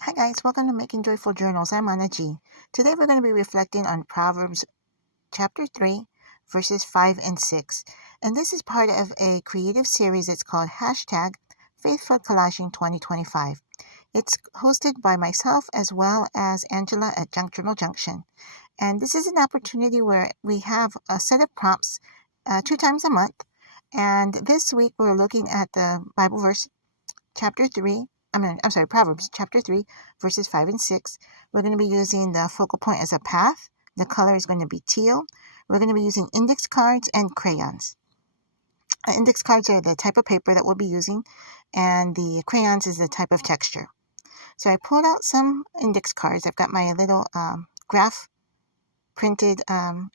Hi guys, welcome to Making Joyful Journals. I'm Anna G. Today we're going to be reflecting on Proverbs chapter 3, verses 5 and 6. And this is part of a creative series that's called hashtag Faithful Collaging 2025. It's hosted by myself as well as Angela at Junk Journal Junction. And this is an opportunity where we have a set of prompts 2 times a month. And this week we're looking at the Bible verse chapter 3, Proverbs chapter 3, verses 5 and 6. We're going to be using the focal point as a path. The color is going to be teal. We're going to be using index cards and crayons. Index cards are the type of paper that we'll be using, and the crayons is the type of texture. So I pulled out some index cards. I've got my little graph printed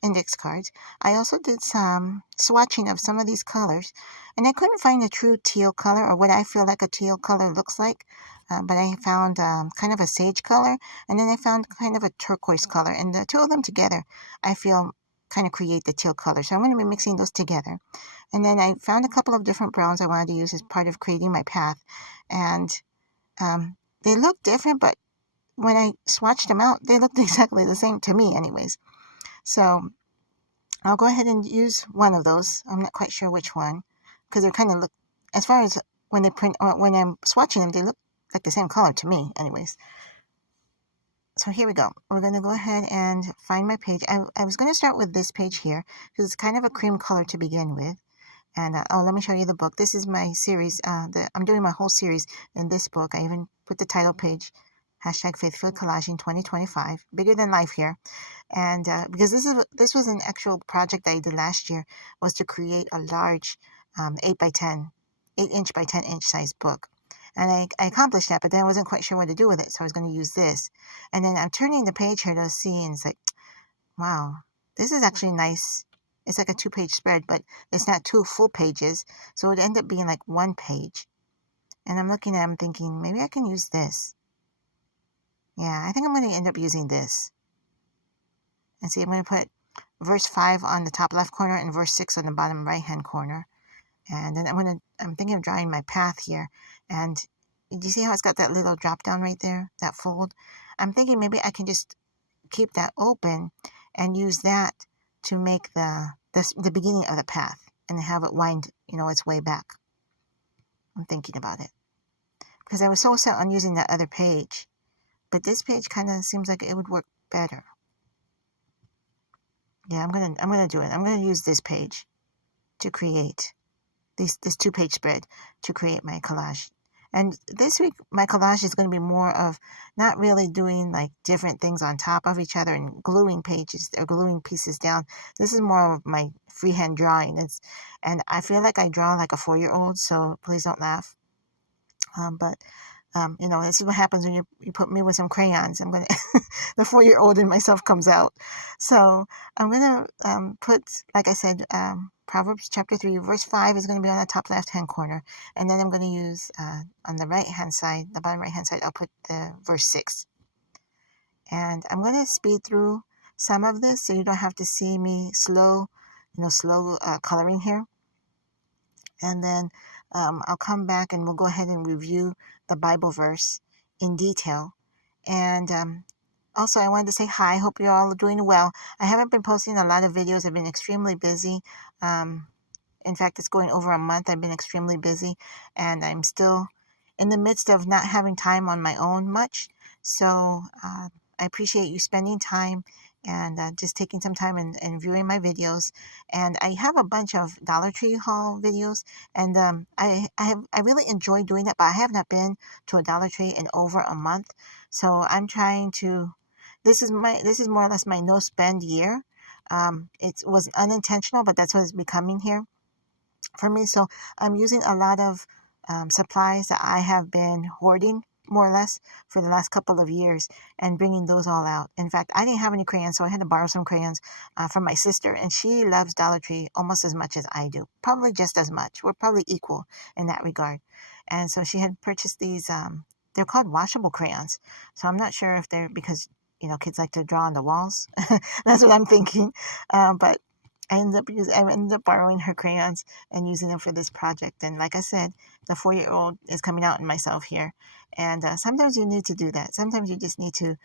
index cards. I also did some swatching of some of these colors, and I couldn't find a true teal color or what I feel like a teal color looks like, but I found kind of a sage color, and then I found kind of a turquoise color, and the two of them together I feel kind of create the teal color. So I'm going to be mixing those together. And then I found a couple of different browns I wanted to use as part of creating my path, and they look different, but when I swatched them out, they looked exactly the same to me anyways. So I'll go ahead and use one of those. I'm not quite sure which one, because they kind of look, as far as when they print, or when I'm swatching them, they look like the same color to me anyways. So here we go. We're going to go ahead and find my page. I was going to start with this page here, because it's kind of a cream color to begin with. And let me show you the book. This is my series. I'm doing my whole series in this book. I even put the title page, hashtag Faithful Collaging 2025, bigger than life here. And because this was an actual project that I did last year, was to create a large 8 by 10, 8-inch by 10-inch size book. And I accomplished that, but then I wasn't quite sure what to do with it, so I was going to use this. And then I'm turning the page here to see, and it's like, wow, this is actually nice. It's like a 2-page spread, but it's not 2 full pages, so it would end up being like 1 page. And I'm looking at it, I'm thinking, maybe I can use this. Yeah, I think I'm going to end up using this. And see, I'm going to put verse 5 on the top left corner and verse 6 on the bottom right hand corner. And then I'm thinking of drawing my path here. And do you see how it's got that little drop down right there, that fold? I'm thinking maybe I can just keep that open and use that to make the beginning of the path and have it wind, its way back. I'm thinking about it because I was so set on using that other page, but this page kind of seems like it would work better. Yeah, I'm gonna do it. I'm gonna use this page to create this 2-page spread to create my collage. And this week, my collage is going to be more of not really doing like different things on top of each other and gluing pages or gluing pieces down. This is more of my freehand drawing. And I feel like I draw like a 4-year-old, so please don't laugh. But this is what happens when you put me with some crayons. I'm gonna the 4-year-old in myself comes out. So I'm gonna put, like I said, Proverbs chapter 3, verse 5 is gonna be on the top left-hand corner, and then I'm gonna use on the right-hand side, the bottom right-hand side, I'll put the verse 6. And I'm gonna speed through some of this so you don't have to see me slow coloring here. And then I'll come back and we'll go ahead and review the Bible verse in detail. And also, I wanted to say hi. Hope you're all doing well. I haven't been posting a lot of videos. I've been extremely busy. In fact, it's going over a month. I've been extremely busy, and I'm still in the midst of not having time on my own much. So I appreciate you spending time and just taking some time and viewing my videos. And I have a bunch of Dollar Tree haul videos, and I really enjoy doing that, but I have not been to a Dollar Tree in over a month. So I'm trying to. This is more or less my no spend year. It was unintentional, but that's what it's becoming here for me. So I'm using a lot of supplies that I have been hoarding more or less for the last couple of years and bringing those all out. In fact, I didn't have any crayons, so I had to borrow some crayons from my sister, and she loves Dollar Tree almost as much as I do, probably just as much. We're probably equal in that regard. And so she had purchased these, they're called washable crayons. So I'm not sure if they're because, kids like to draw on the walls. That's what I'm thinking. But I ended up borrowing her crayons and using them for this project. And like I said, the 4-year-old is coming out in myself here. And sometimes you need to do that. Sometimes you just need to,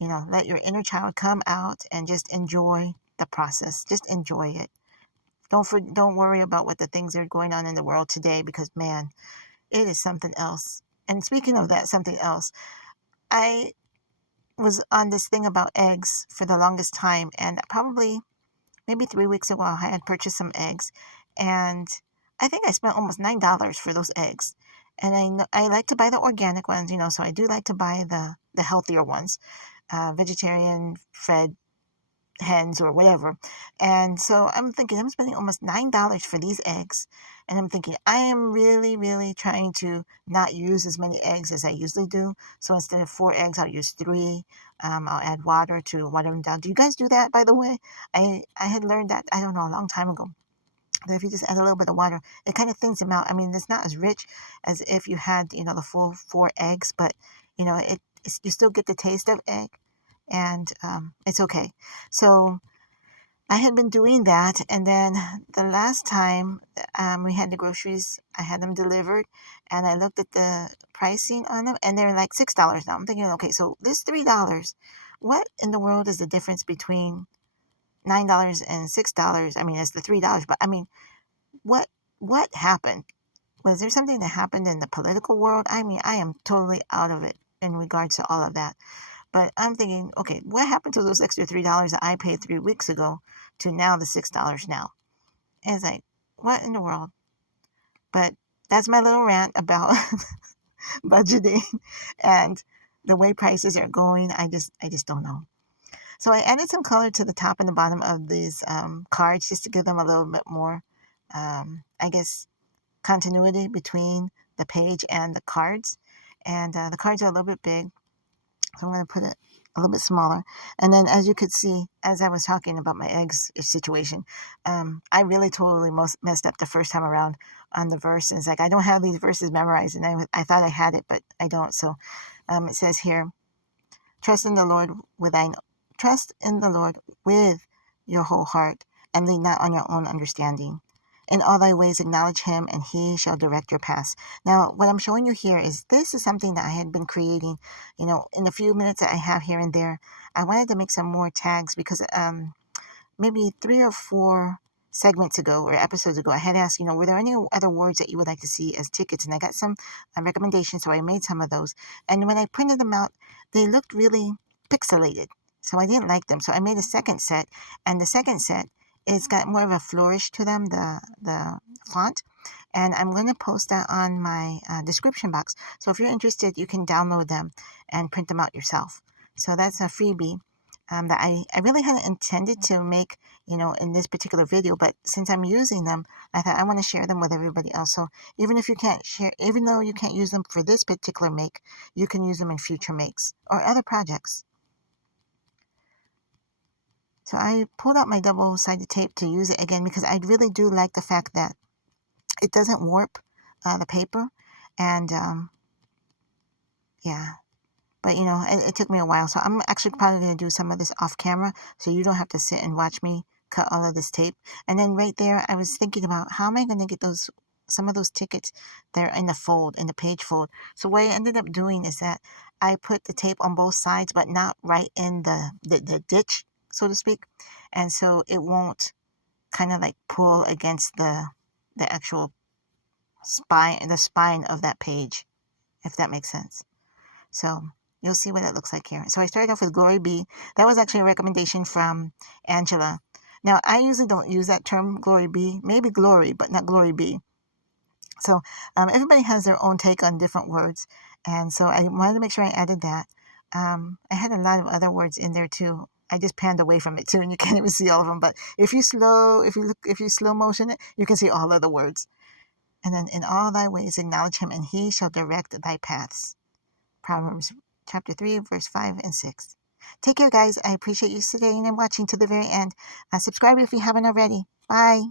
let your inner child come out and just enjoy the process. Just enjoy it. Don't worry about what the things are going on in the world today, because man, it is something else. And speaking of that, something else, I was on this thing about eggs for the longest time, and probably maybe 3 weeks ago, I had purchased some eggs, and I think I spent almost $9 for those eggs. And I like to buy the organic ones, so I do like to buy the healthier ones, vegetarian fed hens or whatever. And so I'm thinking I'm spending almost $9 for these eggs. And I'm thinking I am really, really trying to not use as many eggs as I usually do. So instead of 4 eggs, I'll use 3. I'll add water to water them down. Do you guys do that, by the way? I had learned that, I don't know, a long time ago. That if you just add a little bit of water, it kind of thins them out. I mean, it's not as rich as if you had, the full 4 eggs, but, you still get the taste of egg, and it's okay. So I had been doing that, and then the last time we had the groceries, I had them delivered, and I looked at the pricing on them, and they're like $6 now. I'm thinking, okay, so this $3, what in the world is the difference between $9 and $6? I mean, it's the $3, but I mean, what what happened? Was there something that happened in the political world? I mean, I am totally out of it in regards to all of that. But I'm thinking, okay, what happened to those extra $3 that I paid 3 weeks ago to now the $6 now? And it's like, what in the world? But that's my little rant about budgeting and the way prices are going. I just don't know. So I added some color to the top and the bottom of these cards just to give them a little bit more, I guess, continuity between the page and the cards. And the cards are a little bit big, so I'm going to put it a little bit smaller. And then, as you could see, as I was talking about my eggs situation, I really totally messed up the first time around on the verse. And it's like, I don't have these verses memorized, and I thought I had it, but I don't. So it says here, trust in the Lord with thine trust in the Lord with your whole heart, and lean not on your own understanding. In all thy ways acknowledge him, and he shall direct your paths. Now, what I'm showing you here is this is something that I had been creating, in the few minutes that I have here and there. I wanted to make some more tags because maybe 3 or 4 segments ago or episodes ago, I had asked, were there any other words that you would like to see as tickets? And I got some recommendations, so I made some of those. And when I printed them out, they looked really pixelated. So I didn't like them. So I made a second set, and the second set it's got more of a flourish to them, the font. And I'm going to post that on my description box. So if you're interested, you can download them and print them out yourself. So that's a freebie that I really hadn't intended to make, in this particular video. But since I'm using them, I thought I want to share them with everybody else. So even if you can't share, even though you can't use them for this particular make, you can use them in future makes or other projects. So I pulled out my double-sided tape to use it again because I really do like the fact that it doesn't warp the paper. And yeah, but it took me a while. So I'm actually probably going to do some of this off camera so you don't have to sit and watch me cut all of this tape. And then right there, I was thinking about how am I going to get some of those tickets there in the fold, in the page fold. So what I ended up doing is that I put the tape on both sides, but not right in the ditch, so to speak. And so it won't kind of like pull against the actual spine of that page, if that makes sense. So you'll see what it looks like here. So I started off with Glory Be. That was actually a recommendation from Angela. Now, I usually don't use that term, Glory Be. Maybe Glory, but not Glory Be. So everybody has their own take on different words. And so I wanted to make sure I added that. I had a lot of other words in there too. I just panned away from it too, and you can't even see all of them. But if you slow motion it, you can see all of the words. And then in all thy ways acknowledge him, and he shall direct thy paths. Proverbs chapter 3, verse 5 and 6. Take care, guys. I appreciate you staying and watching to the very end. Subscribe if you haven't already. Bye.